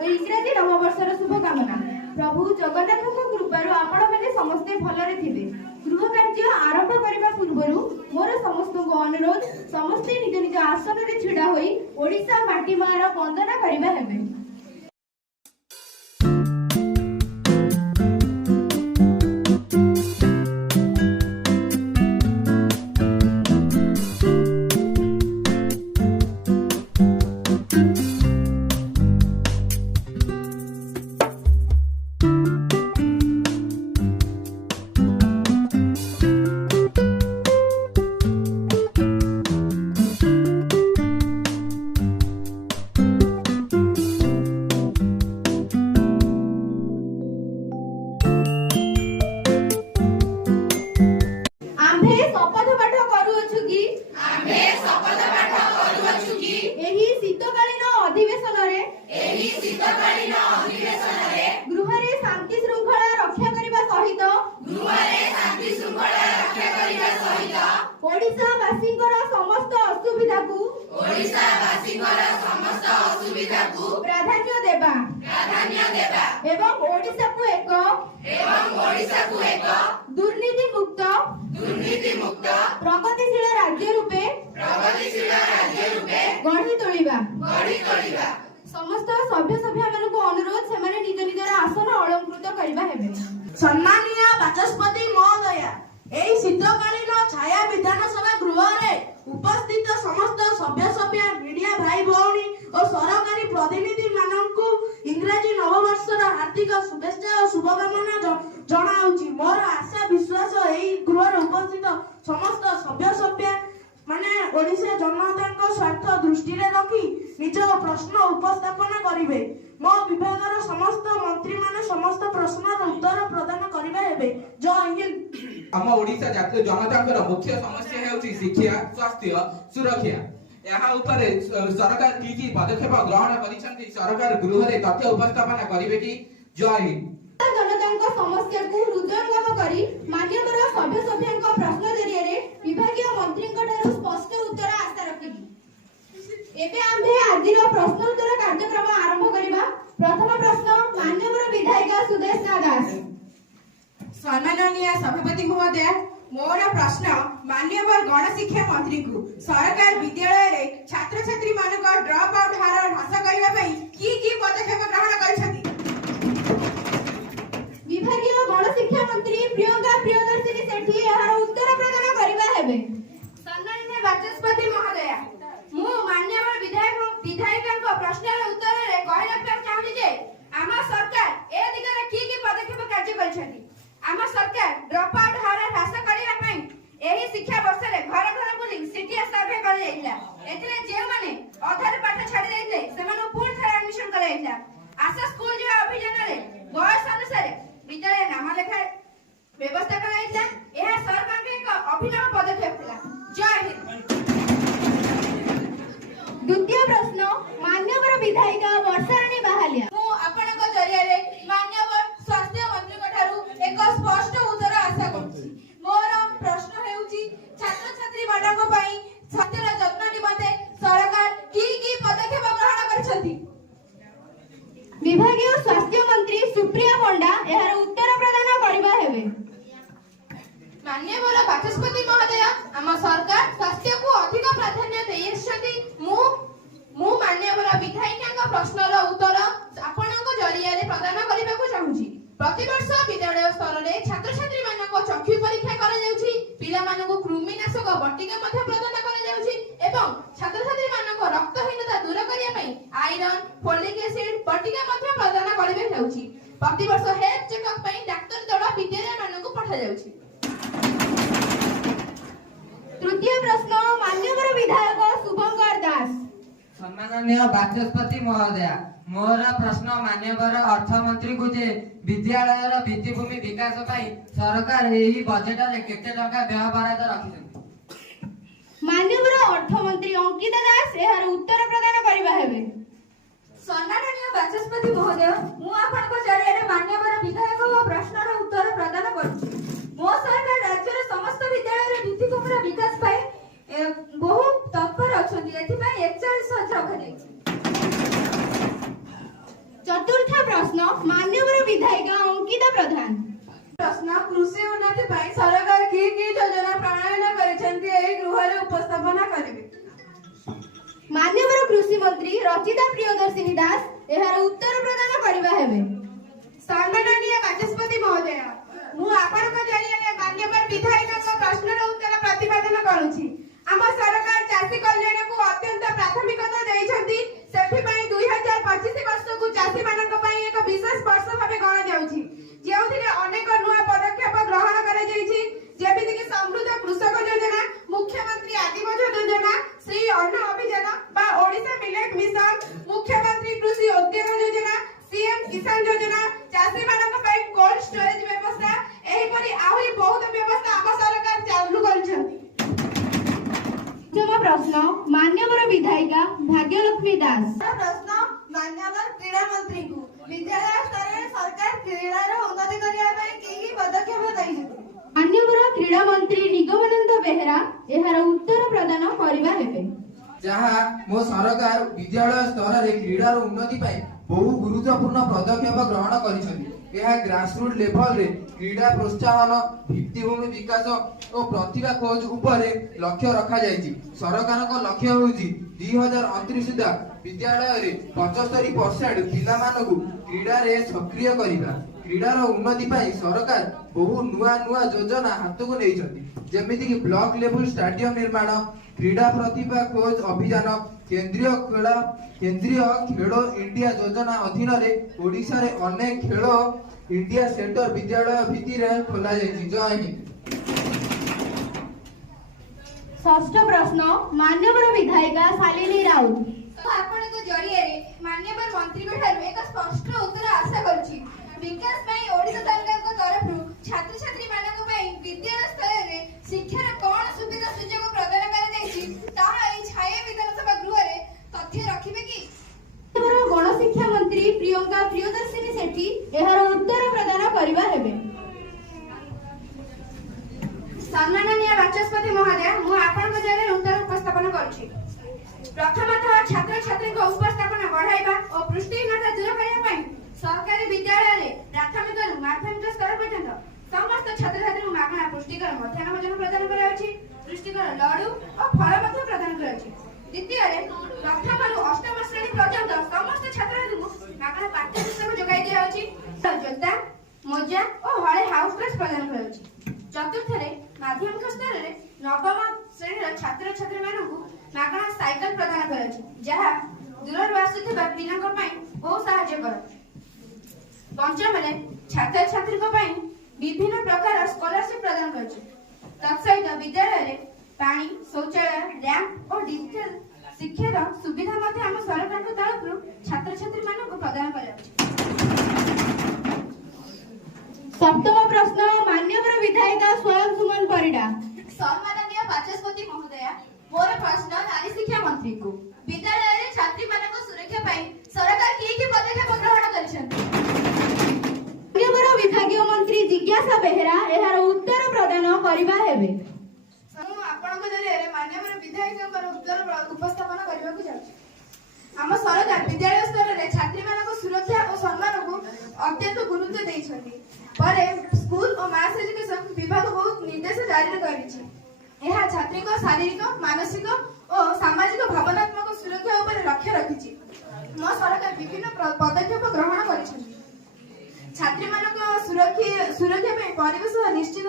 ଓ ଇଂରାଜୀ ନବବର୍ଷର ଶୁଭକାମନା। ପ୍ରଭୁ ଜଗନ୍ନାଥଙ୍କ କୃପାରୁ ଆପଣମାନେ ସମସ୍ତେ ଭଲରେ ଥିବେ। ଗୃହ କାର୍ଯ୍ୟ ଆରମ୍ଭ କରିବା ପୂର୍ବରୁ ମୋର ସମସ୍ତଙ୍କୁ ଅନୁରୋଧ, ସମସ୍ତେ ନିଜ ନିଜ ଆସନରେ ଛିଡ଼ା ହୋଇ ଓଡ଼ିଶା ମାଟି ମାଆର ବନ୍ଦନା କରିବା ହେବେ। ଗୃହରେ ଶାନ୍ତି ଶୃଙ୍ଖଳା ରକ୍ଷା କରିବା ସହିତ ଓଡ଼ିଶାବାସୀଙ୍କର ସମସ୍ତ ଅସୁବିଧାକୁ ପ୍ରାଧାନ୍ୟ ଦେବା ଏବଂ ଓଡ଼ିଶାକୁ ଏକ ଦୁର୍ନୀତି ମୁକ୍ତ ପ୍ରଗତିଶୀଳ ରାଜ୍ୟ ରୂପେ ଗଢ଼ି ତୋଳିବା। ସମସ୍ତ ସଭ୍ୟମାନଙ୍କୁ ଅନୁରୋଧ, ସେମାନେ ନିଜ ନିଜର ଆସନ ଅଳଙ୍କୃତ କରିବା ହେବେ। ସମ୍ମାନୀୟ ବାଚସ୍ପତି ମହୋଦୟା, ଏହି ଶୀତକାଳୀନ ଛାୟା ବିଧାନସଭା ଗୃହରେ ଉପସ୍ଥିତ ସମସ୍ତ ସଭ୍ୟ, ମିଡିଆ ଭାଇ ଭଉଣୀ ଓ ସରକାରୀ ପ୍ରତିନିଧି ମାନଙ୍କୁ ଇଂରାଜୀ ନବବର୍ଷର ହାର୍ଦ୍ଦିକ ଶୁଭେଚ୍ଛା ଓ ଶୁଭକାମନା ଜଣାଉଛି। ମୋର ଆଶା ବିଶ୍ୱାସ ଏହି ଗୃହରେ ଉପସ୍ଥିତ ସମସ୍ତ ସଭ୍ୟ ମାନେ ଓଡ଼ିଶା ଜନତାଙ୍କ ସ୍ୱାର୍ଥ ଦୃଷ୍ଟିରେ ରଖି ନିଜ ପ୍ରଶ୍ନ ଉପସ୍ଥାପନ କରିବେ। ମୋ ବିଭାଗର ସମସ୍ତ ମନ୍ତ୍ରୀମାନେ ସମସ୍ତ ପ୍ରଶ୍ନର ଉତ୍ତର ପ୍ରଦାନ କରିବା ହେବେ। ଜୟ ହିନ୍ଦ। ଆମ ଓଡ଼ିଶା ଜାତୀୟ ଜନତାଙ୍କର ମୁଖ୍ୟ ସମସ୍ୟା ହେଉଛି ଶିକ୍ଷା, ସ୍ୱାସ୍ଥ୍ୟ, ସୁରକ୍ଷା। ଏହା ଉପରେ ସରକାର କି ପଦକ୍ଷେପ ଗ୍ରହଣ କରିଛନ୍ତି? ସରକାର ଗୃହରେ ତଥ୍ୟ ଉପସ୍ଥାପନ କରିବେ କି? ଜୟ ହିନ୍ଦ। ଜନତାଙ୍କ ସମସ୍ୟାକୁ ହୃଦୟଙ୍ଗମ କରି ମାନ୍ୟବର ସଭ୍ୟଙ୍କ ପ୍ରଶ୍ନ ଜରିଆରେ ବିଭାଗୀୟ ମନ୍ତ୍ରୀଙ୍କ ଠାରୁ ସ୍ପଷ୍ଟ ଉତ୍ତର ଆଶା ରଖିବି। ଏବେ ଆମ୍ଭେ ଆଜିର ପ୍ରଶ୍ନ ଉତ୍ତର କାର୍ଯ୍ୟକ୍ରମ ଆରମ୍ଭ କରିବା। ପ୍ରଥମ ପ୍ରଶ୍ନ, ମାନ୍ୟବର ବିଧାୟିକା ସୁଦେଶନା ଦାସ। ସମ୍ମାନନୀୟ ସଭାପତି ମହୋଦୟ, ମୋର ପ୍ରଶ୍ନ ମାନ୍ୟବର ଗଣଶିକ୍ଷା ମନ୍ତ୍ରୀଙ୍କୁ। ସରକାର ବିଦ୍ୟାଳୟରେ ଛାତ୍ରଛାତ୍ରୀ ମାନଙ୍କ ଡ୍ରପ୍ ଆଉଟ୍ ହାର ହ୍ରାସ କରିବା ପାଇଁ କି ପଦକ୍ଷେପ ଗ୍ରହଣ କରିଛନ୍ତି? ବିଭାଗୀୟ ଗଣଶିକ୍ଷା ମନ୍ତ୍ରୀ ପ୍ରିୟଙ୍କା ପ୍ରିୟଦର୍ଶିନୀ ସେଠୀ ଏହାର ଉତ୍ତର ପ୍ରଦାନ କରିବା ହେବେ। ସମ୍ମାନନୀୟ ବାଚସ୍ପତି ମହୋଦୟ, ମୁଁ ମାନ୍ୟବର ବିଧାୟିକାଙ୍କ ପ୍ରଶ୍ନର ଉତ୍ତରରେ କହିବାକୁ ଚାହୁଁଛି ଯେ ଆମ ସରକାର ଏ ଦିଗରେ କି ପଦକ୍ଷେପ କାର୍ଯ୍ୟ କରିଛନ୍ତି। ଆମ ସରକାର ଡ୍ରପ୍ ଆଉଟ୍ ହାର ହ୍ରାସ କରିବା ପାଇଁ ଏହି ଶିକ୍ଷା ବର୍ଷରେ ଘର ବୁଲି ସିଟିଏସ୍ ସର୍ଭେ କରାଯାଇଥିଲା। ଏଥିରେ ଯେଉଁମାନେ ଅଧାରୁ ପାଠ ଛାଡ଼ି ଦେଇଥିଲେ ସେମାନଙ୍କୁ ପୁଣି ଥରେ ଆଡମିଶନ କରାଯାଇଥିଲା। ଆଶା ସ୍କୁଲ ଯିବା ଅଭିଯାନରେ ବୟସ ଅନୁସାରେ ବିଦ୍ୟାଳୟ ନାମ ଲେଖା ବ୍ୟବସ୍ଥା କରାଯାଇଥିଲା। ଏହା ସରକାରଙ୍କ ଏକ ଅଭିନବ ପଦକ୍ଷେପ ଥିଲା। ଜୟ ହିନ୍ଦ। ଦ୍ୱିତୀୟ ପ୍ରଶ୍ନ, ମାନ୍ୟବର ବିଧାୟିକା ବର୍ଷାରାଣୀ ବାହାଲିଆ। ମୁଁ ଆପଣଙ୍କ ଜରିଆରେ ମାନ୍ୟବର ସ୍ୱାସ୍ଥ୍ୟ ମନ୍ତ୍ରୀଙ୍କ ଠାରୁ ଏକ ସ୍ପଷ୍ଟ ଉତ୍ତର ଆଶା କରୁଛି। ମୋର ପ୍ରଶ୍ନ ହେଉଛି, ଛାତ୍ରଛାତ୍ରୀ ମାନଙ୍କ ପାଇଁ ସ୍ୱାସ୍ଥ୍ୟର ଯତ୍ନ ନିମନ୍ତେ ସରକାର କି ପଦକ୍ଷେପ ଗ୍ରହଣ କରିଛନ୍ତି? ବିଭାଗୀୟ ସ୍ୱାସ୍ଥ୍ୟ ମନ୍ତ୍ରୀ ସୁପ୍ରିୟା ପଣ୍ଡା ଏହାର ଉତ୍ତର ପ୍ରଦାନ କରିବା ହେବେ। ମାନ୍ୟବର ବାଚସ୍ପତି ମହୋଦୟ, ଆମ ସରକାର ସ୍ୱାସ୍ଥ୍ୟକୁ ଅଧିକ ପ୍ରାଧାନ୍ୟ ଦେଇଆସିଛନ୍ତି। ମୁଁ ମାନ୍ୟବର ବିଧାୟିକାଙ୍କ ପ୍ରଶ୍ନର ଉତ୍ତର ଆପଣଙ୍କ ଜରିଆରେ ପ୍ରଦାନ କରିବାକୁ ଚାହୁଁଛି। ପ୍ରତିବର୍ଷ ବିଦ୍ୟାଳୟ ସ୍ତରରେ ଛାତ୍ରଛାତ୍ରୀ ମାନଙ୍କ ଚକ୍ଷୁ ପରୀକ୍ଷା କରାଯାଉଛି। ପିଲାମାନଙ୍କୁ କୃମିନାଶକ ବଟିକା ମଧ୍ୟ ପ୍ରଦାନ କରାଯାଉଛି ଏବଂ ଛାତ୍ରଛାତ୍ରୀ ମାନଙ୍କ ରକ୍ତହୀନତା ଦୂର କରିବା ପାଇଁ ଆଇରନ୍, ଫୋଲିକ୍ ଏସିଡ୍ ବଟିକା ମଧ୍ୟ ପ୍ରଦାନ କରାଯାଉଛି। ପ୍ରତିବର୍ଷ ହେଲ୍ଥ ଚେକଅପ୍ ପାଇଁ ଡାକ୍ତର ଦଳ ବିଦ୍ୟାଳୟ ମାନଙ୍କୁ ପଠାଯାଉଛି। ତୃତୀୟ ପ୍ରଶ୍ନ, ମାନ୍ୟବର ବିଧାୟକ ଶୁଭଙ୍କର ଦାସ। ସମ୍ମାନନୀୟ ବାଚସ୍ପତି ମହୋଦୟା, ମୋର ପ୍ରଶ୍ନ ମାନ୍ୟବର ଅର୍ଥମନ୍ତ୍ରୀଙ୍କୁ ଯେ ବିଦ୍ୟାଳୟର ଭିତ୍ତିଭୂମି ବିକାଶ ପାଇଁ ସରକାର ଏହି ବଜେଟରେ କେତେ ଟଙ୍କା ବ୍ୟୟବରାଦ ରଖିଛନ୍ତି? ମାନ୍ୟବର ଅର୍ଥମନ୍ତ୍ରୀ ଅଙ୍କିତା ଦାସ ଏହାର ଉତ୍ତର ପ୍ରଦାନ କରିବା ହେବେ। ସମ୍ମାନନୀୟ ବାଚସ୍ପତି ମହୋଦୟ, ମୁଁ ଆପଣଙ୍କ ଜରିଆରେ ମାନ୍ୟବର ବିଧାୟକଙ୍କ ପ୍ରଶ୍ନର ଉତ୍ତର ପ୍ରଦାନ କରୁଛି। ମୋ ସରକାର ରାଜ୍ୟର ସମସ୍ତ ବିଦ୍ୟାଳୟର ଭିତ୍ତିଭୂମିର ବିକାଶ ପାଇଁ ବହୁ ତତ୍ପର ଅଛନ୍ତି। ଏଥିପାଇଁ 41,000 ରଖାଯାଇଛି। ପ୍ରଶ୍ନ ମାନ୍ୟବର ବିଧାୟିକା ଅଙ୍କିତା ପ୍ରଧାନ। ପ୍ରଶ୍ନ କୃଷି ଉନ୍ନତି ପାଇଁ ସରକାର କି ଯୋଜନା ପ୍ରଣୟନ କରିଛନ୍ତି ଏହି ଗୃହରେ ଉପସ୍ଥାପନା କରିବେ। ମାନ୍ୟବର କୃଷି ମନ୍ତ୍ରୀ ରଚିତା ପ୍ରିୟଦର୍ଶିନୀ ଦାସ ଏହାର ଉତ୍ତର ପ୍ରଦାନ କରିବା ହେବେ। ସମ୍ମାନନୀୟ ବାଚସ୍ପତି ମହୋଦୟ, ମୁଁ ଆପଣଙ୍କ ଜରିଆରେ ମାନ୍ୟବର ବିଧାୟକଙ୍କ ପ୍ରଶ୍ନର ଉତ୍ତର ପ୍ରତିପାଦନ କରୁଛି। ଆମ ସରକାର ଚାଷୀ କଲ୍ୟାଣକୁ ଅତ୍ୟନ୍ତ ପ୍ରାଥମିକତା ଦେଇଛନ୍ତି। ସେଥିପାଇଁ 2025 ବର୍ଷକୁ ଚାଷୀମାନଙ୍କ ପାଇଁ ଏକ ବିଶେଷ ବର୍ଷ ଭାବେ ଗଣାଯାଉଛି, ଯେଉଁଥିରେ ଅନେକ ନୂଆ ପଦକ୍ଷେପ ଗ୍ରହଣ କରାଯାଇଛି, ଯେମିତିକି ସମୃଦ୍ଧ କୃଷକ ଯୋଜନା, ମୁଖ୍ୟମନ୍ତ୍ରୀ ଆଦିବଜ ଯୋଜନା, ଶ୍ରୀ ଅନ୍ନ ଅଭିଯାନ ବା ଓଡ଼ିଶା ମିଲେଟ୍ ମିଶନ, ମୁଖ୍ୟମନ୍ତ୍ରୀ କୃଷି ଉଦ୍ୟୋଗ ଯୋଜନା, ସିଏମ୍ କିଷାନ ଯୋଜନା, ଚାଷୀମାନଙ୍କ ପାଇଁ କୋଲ୍ଡ ଷ୍ଟୋରେଜ ବ୍ୟବସ୍ଥା, ଏହିପରି ଆହୁରି ବହୁତ ବ୍ୟବସ୍ଥା ଆମ ସରକାର ଚାଲୁ କରିଛନ୍ତି। ପଞ୍ଚମ ପ୍ରଶ୍ନ ମାନ୍ୟବର ବିଧାୟିକା ଭାଗ୍ୟଲକ୍ଷ୍ମୀ ଦାସ। ପ୍ରଶ୍ନ ମାନ୍ୟବର କ୍ରୀଡ଼ା ମନ୍ତ୍ରୀଙ୍କୁ ବିଦ୍ୟାଳୟ ସ୍ତରରେ ସରକାର କ୍ରୀଡ଼ାର ଉନ୍ନତି କରିବା ପାଇଁ କି ପଦକ୍ଷେପ ଦେଇଛନ୍ତି। ମାନ୍ୟବର କ୍ରୀଡ଼ା ମନ୍ତ୍ରୀ ନିଗମାନନ୍ଦ ବେହେରା ଏହାର ଉତ୍ତର ପ୍ରଦାନ କରିବା ହେବେ। ଯାହା ମୋ ସରକାର ବିଦ୍ୟାଳୟ ସ୍ତରରେ କ୍ରୀଡ଼ାର ଉନ୍ନତି ପାଇଁ ବହୁ ଗୁରୁତ୍ୱପୂର୍ଣ୍ଣ ପଦକ୍ଷେପ ଗ୍ରହଣ କରିଛନ୍ତି। ଏହା ଗ୍ରାସରୁଟ୍ ଲେଭଲରେ କ୍ରୀଡ଼ା ପ୍ରୋତ୍ସାହନ, ଭିତ୍ତିଭୂମି ବିକାଶ ଓ ପ୍ରତିଭା ଖୋଜ ଉପରେ ଲକ୍ଷ୍ୟ ରଖାଯାଇଛି। ସରକାରଙ୍କ ଲକ୍ଷ୍ୟ ହେଉଛି 2029 ସୁଦ୍ଧା ବିଦ୍ୟାଳୟରେ 75% ପିଲାମାନଙ୍କୁ କ୍ରୀଡ଼ାରେ ସକ୍ରିୟ କରିବା। କ୍ରୀଡ଼ାର ଉନ୍ନତି ପାଇଁ ସରକାର ବହୁ ନୂଆ ଯୋଜନା ହାତକୁ ନେଇଛନ୍ତି, ଯେମିତିକି ବ୍ଲକ ଲେଭେଲ ଷ୍ଟାଡିୟମ ନିର୍ମାଣ, କ୍ରୀଡ଼ା ପ୍ରତିଭା ଖୋଜ ଅଭିଯାନ, କେନ୍ଦ୍ରୀୟ ଖେଳ ଇଣ୍ଡିଆ ଯୋଜନା ଅଧୀନରେ ଓଡ଼ିଶାରେ ଅନେକ ଖେଳ ଇଣ୍ଡିଆ ସେଣ୍ଟର ବିଦ୍ୟାଳୟ ଭିତ୍ତିରେ ଖୋଲାଯାଇଛି। ଜୟ ହିନ୍ଦ। ଷଷ୍ଠ ପ୍ରଶ୍ନ ମାନ୍ୟବର ବିଧାୟିକା ଶାଲିନୀ ରାଉତ। ଆପଣଙ୍କ ଜରିଆରେ ମାନ୍ୟବର ମନ୍ତ୍ରୀଙ୍କ ଠାରୁ ଏକ ସ୍ପଷ୍ଟ ଉତ୍ତର ଆଶା କରୁଛି। ବିକାଶ ପାଇଁ ଓଡ଼ିଶା ସରକାରଙ୍କ ତରଫରୁ ଛାତ୍ରଛାତ୍ରୀ ମାନଙ୍କ ପାଇଁ ବିଦ୍ୟାଳୟ ସ୍ତରରେ ଶିକ୍ଷାର କଣ ସୁବିଧା ସୁଯୋଗ ପ୍ରଦାନ କରାଯାଇଛି, ତାହା ଏହି ଛାୟା ବିଧାନସଭା ଗୃହରେ ତଥ୍ୟ ରଖିବେ କି? ଗଣଶିକ୍ଷା ମନ୍ତ୍ରୀ ପ୍ରିୟଙ୍କା ପ୍ରିୟଦର୍ଶିନୀ ସେଠୀ ଏହାର ଉତ୍ତର ପ୍ରଦାନ କରିବା ହେବେ। ସମ୍ମାନନୀୟ ବାଚସ୍ପତି ମହୋଦୟ, ମୁଁ ଆପଣଙ୍କ ଜରିଆରେ ଉତ୍ତର ଉପସ୍ଥାପନ କରୁଛି। ପ୍ରଥମତଃ ଛାତ୍ରଛାତ୍ରୀଙ୍କ ଉପସ୍ଥାପନା ବଢ଼ାଇବା ଓ ପୃଷ୍ଟିହୀନତା ଦୂର କରିବା ପାଇଁ ସରକାରୀ ବିଦ୍ୟାଳୟରେ ପ୍ରାଥମିକରୁ ମାଧ୍ୟମିକ ସ୍ତର ପର୍ଯ୍ୟନ୍ତ ସମସ୍ତ ଛାତ୍ରଛାତ୍ରୀଙ୍କୁ ମାଗଣା ପୁଷ୍ଟିକର ମଧ୍ୟାହ୍ନ ଭୋଜନ ପ୍ରଦାନ କରାଯାଉଛି। ପୁଷ୍ଟିକର ଲଡୁ ଓ ଫଳ ମଧ୍ୟ ପ୍ରଦାନ କରାଯାଉଛି। ଦ୍ୱିତୀୟରେ ପ୍ରଥମରୁ ଅଷ୍ଟମ ଶ୍ରେଣୀ ପର୍ଯ୍ୟନ୍ତ ସମସ୍ତ ଛାତ୍ରଛାତ୍ରୀଙ୍କୁ ମାଗଣା ପାଠ୍ୟ ପୁସ୍ତକ ଯୋଗାଇ ଦିଆଯାଉଛି। ଜୋତା, ମୋଜା ଓ ହଳେ ହାଉସ ଡ୍ରେସ୍ ପ୍ରଦାନ କରାଯାଉଛି। ଚତୁର୍ଥରେ ମାଧ୍ୟମିକ ସ୍ତରରେ ନବମ ଶ୍ରେଣୀର ଛାତ୍ରଛାତ୍ରୀମାନଙ୍କୁ ମାଗଣା ସାଇକେଲ ପ୍ରଦାନ କରାଯାଉଛି, ଯାହା ଦୂରରୁ ଆସୁଥିବା ପିଲାଙ୍କ ପାଇଁ ବହୁ ସାହାଯ୍ୟକର। ପଞ୍ଚମରେ ଛାତ୍ରଛାତ୍ରୀଙ୍କ ପାଇଁ ବିଭିନ୍ନ ପ୍ରକାର ସ୍କଲାରସିପ୍ ପ୍ରଦାନ କରାଯାଉଛି। ତତ୍ସହିତ ବିଦ୍ୟାଳୟରେ ପାଣି, ଶୌଚାଳୟ, ର୍ୟାମ୍ପ ଓ ଡିଜିଟାଲ ଶିକ୍ଷାର ସୁବିଧା ମଧ୍ୟ ଆମ ସରକାରଙ୍କ ତରଫରୁ ଛାତ୍ରଛାତ୍ରୀମାନଙ୍କୁ ପ୍ରଦାନ କରାଯାଉଛି। ସପ୍ତମ ପ୍ରଶ୍ନ ମାନ୍ୟବର ବିଧାୟିକା ସ୍ୱୟଂ ସୁମନ ପରିଡ଼ା। ସମ୍ମାନନୀୟ ବାଚସ୍ପତି ମହୋଦୟା, ମୋର ପ୍ରଶ୍ନ ନାରୀ ଶିକ୍ଷା ମନ୍ତ୍ରୀଙ୍କୁ। ବିଦ୍ୟାଳୟରେ ଛାତ୍ରୀମାନଙ୍କ ସୁରକ୍ଷା ପାଇଁ ସରକାର କି ପଦକ୍ଷେପ ଗ୍ରହଣ କରିଛନ୍ତି? ମାନ୍ୟବର ବିଭାଗୀୟ ମନ୍ତ୍ରୀ ଜିଜ୍ଞାସା ବେହେରା ଏହାର ଉତ୍ତର ପ୍ରଦାନ କରିବା ହେବେ। ମୁଁ ଆପଣଙ୍କ ଜରିଆରେ ମାନ୍ୟବର ବିଧାୟକଙ୍କର ଉତ୍ତର ଉପସ୍ଥାପନ କରିବାକୁ ଯାଉଛି। ଆମ ସରକାର ବିଦ୍ୟାଳୟ ସ୍ତରରେ ଛାତ୍ରୀମାନଙ୍କ ସୁରକ୍ଷା ଓ ସମ୍ମାନକୁ ଅତ୍ୟନ୍ତ ଗୁରୁତ୍ୱ ଦେଇଛନ୍ତି। ପରେ ସ୍କୁଲ ଓ ମାସ୍ ଏଜୁକେସନ ବିଭାଗ ବହୁତ ନିର୍ଦ୍ଦେଶ ଜାରି କରିଛି। ଏହା ଛାତ୍ରୀଙ୍କ ଶାରୀରିକ, ମାନସିକ ଓ ସାମାଜିକ ଭାବନାତ୍ମକ ସୁରକ୍ଷା ଉପରେ ଲକ୍ଷ୍ୟ ରଖିଛି। ମୋ ସରକାର ବିଭିନ୍ନ ପଦକ୍ଷେପ ଗ୍ରହଣ କରିଛନ୍ତି। ଛାତ୍ରୀମାନଙ୍କ ସୁରକ୍ଷା ପାଇଁ ପରିବେଶ ନିଶ୍ଚିତ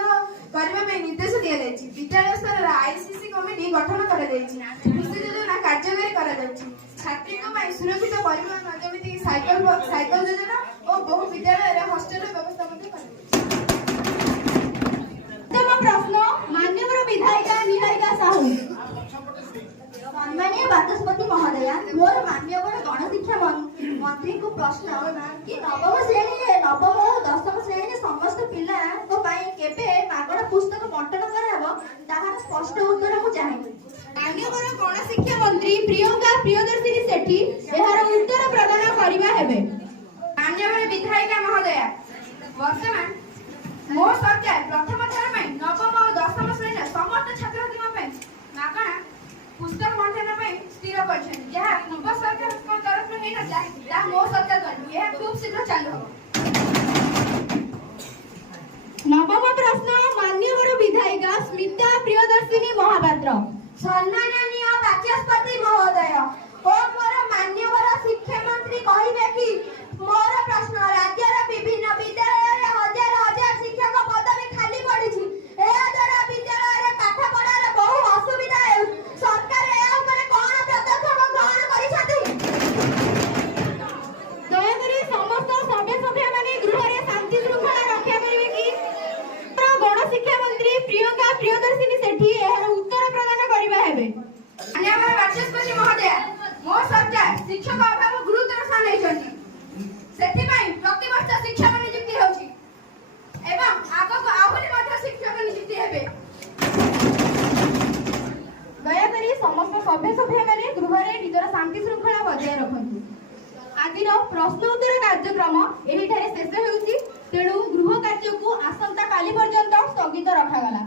କରିବା ପାଇଁ ନିର୍ଦ୍ଦେଶ ଦିଆଯାଇଛି। ବିଦ୍ୟାଳୟ ସ୍ତରରେ ICC କମିଟି ଗଠନ କରାଯାଇଛି। କୃଷି ଯୋଜନା କାର୍ଯ୍ୟକାରୀ କରାଯାଉଛି। ଛାତ୍ରୀଙ୍କ ପାଇଁ ସୁରକ୍ଷିତ ପରିବହନ ଯେମିତି ସାଇକେଲ ଯୋଜନା ଓ ବହୁ ବିଦ୍ୟାଳୟରେ ହଷ୍ଟେଲର ବ୍ୟବସ୍ଥା ମଧ୍ୟ କରାଯାଇଛି। ପ୍ରଶ୍ନ ମାନ୍ୟବର ବିଧାୟିକା ନିହାରିକା ସାହୁ। ସମ୍ମାନୀୟ ବାଚସ୍ପତି ମହୋଦୟା, ମୋର ମାନ୍ୟବର ଗଣଶିକ୍ଷା ମନ୍ତ୍ରୀଙ୍କୁ ପ୍ରଶ୍ନ କି ନବମ ଓ ଦଶମ ଶ୍ରେଣୀରେ ସମସ୍ତ ପିଲାଙ୍କ ପାଇଁ କେବେ ମାଗଣା ପୁସ୍ତକ ବଣ୍ଟନ କରାହେବ, ତାହାର ସ୍ପଷ୍ଟ ଉତ୍ତର ମୁଁ ଚାହିଁବି। ମାନ୍ୟବର ଗଣଶିକ୍ଷା ମନ୍ତ୍ରୀ ପ୍ରିୟଙ୍କା ପ୍ରିୟଦର୍ଶିନୀ ସେଠୀ ଏହାର ଉତ୍ତର ପ୍ରଦାନ କରିବା ହେବେ। ମାନ୍ୟବର ବିଧାୟିକା ମହୋଦୟା, ବର୍ତ୍ତମାନ ମୋ ସରକାର ପ୍ରଥମ ଥର ପାଇଁ ନବମ ଓ ଦଶମ ଶ୍ରେଣୀର ସମସ୍ତ ଛାତ୍ରଛାତ୍ରୀଙ୍କ ପାଇଁ ମାଗଣା ପୁସ୍ତକ ବଣ୍ଟନ ପାଇଁ ସ୍ଥିର କରିଛନ୍ତି, ଯାହା ପୂର୍ବ ସରକାରଙ୍କ ତରଫରୁ ହେଇନଥିଲା, ତାହା ମୋ ସରକାର କରିବ। ଏହା ଖୁବ୍ ଶୀଘ୍ର ଚାଲୁ ହେବ। ନବମ ପ୍ରଶ୍ନ ମାନ୍ୟବର ବିଧାୟିକା ସ୍ମିତା ପ୍ରିୟଦର୍ଶିନୀ ମହାପାତ୍ର। ସମ୍ମାନନୀୟ ବାଚସ୍ପତି ମହୋଦୟ ଓ ମୋର ମାନ୍ୟବର ଶିକ୍ଷାମନ୍ତ୍ରୀ କହିବେ କି ମୋର ପ୍ରଶ୍ନ ରାଜ୍ୟର ବିଭିନ୍ନ ବିଦ୍ୟାଳୟରେ ହଜାର ହଜାର ଶିକ୍ଷକ ପଦବୀ ଖାଲି ପଡ଼ିଛି। ଏହା ଦ୍ୱାରା ବିଦ୍ୟାଳୟରେ ପାଠ ପଢ଼ାରେ ବହୁ ଅସୁବିଧା ହେଉଛି। ସରକାର ଏହା ଉପରେ କଣ ପଦକ୍ଷେପ ଗ୍ରହଣ କରିଛନ୍ତି? ଦୟାକରି ସମସ୍ତ ସଭ୍ୟମାନେ ଗୃହରେ ଶାନ୍ତି ଶୃଙ୍ଖଳା ରକ୍ଷା କରିବେ କି? ଗଣଶିକ୍ଷା ମନ୍ତ୍ରୀ ପ୍ରିୟଙ୍କା ପ୍ରିୟଦର୍ଶିନୀ ସେଠୀ ଏହାର ଉତ୍ତର ପ୍ରଦାନ କରିବା ହେବେ। ମାନ୍ୟବର ବାଚସ୍ପତି ମହୋଦୟା, ମୋ ସରକାର ଶିକ୍ଷକ ଅଭାବ ଗୁରୁତର ସ୍ଥାନ ନେଇଛନ୍ତି। ସେଥିପାଇଁ ପ୍ରତିବର୍ଷ ଶିକ୍ଷକ ନିଯୁକ୍ତି ହେଉଛି ଏବଂ ଆଗକୁ ଆହୁରି ମଧ୍ୟ ଶିକ୍ଷକ ନିଯୁକ୍ତି ହେବେ। ଦୟାକରି ସମସ୍ତ ସଭ୍ୟମାନେ ଗୃହରେ ନିଜର ଶାନ୍ତି ଶୃଙ୍ଖଳା ବଜାୟ ରଖନ୍ତୁ। ଆଜିର ପ୍ରଶ୍ନ ଉତ୍ତର କାର୍ଯ୍ୟକ୍ରମ ଏହିଠାରେ ଶେଷ ହେଉଛି। ତେଣୁ ଗୃହ କାର୍ଯ୍ୟକୁ ଆସନ୍ତା କାଲି ପର୍ଯ୍ୟନ୍ତ ସ୍ଥଗିତ ରଖାଗଲା।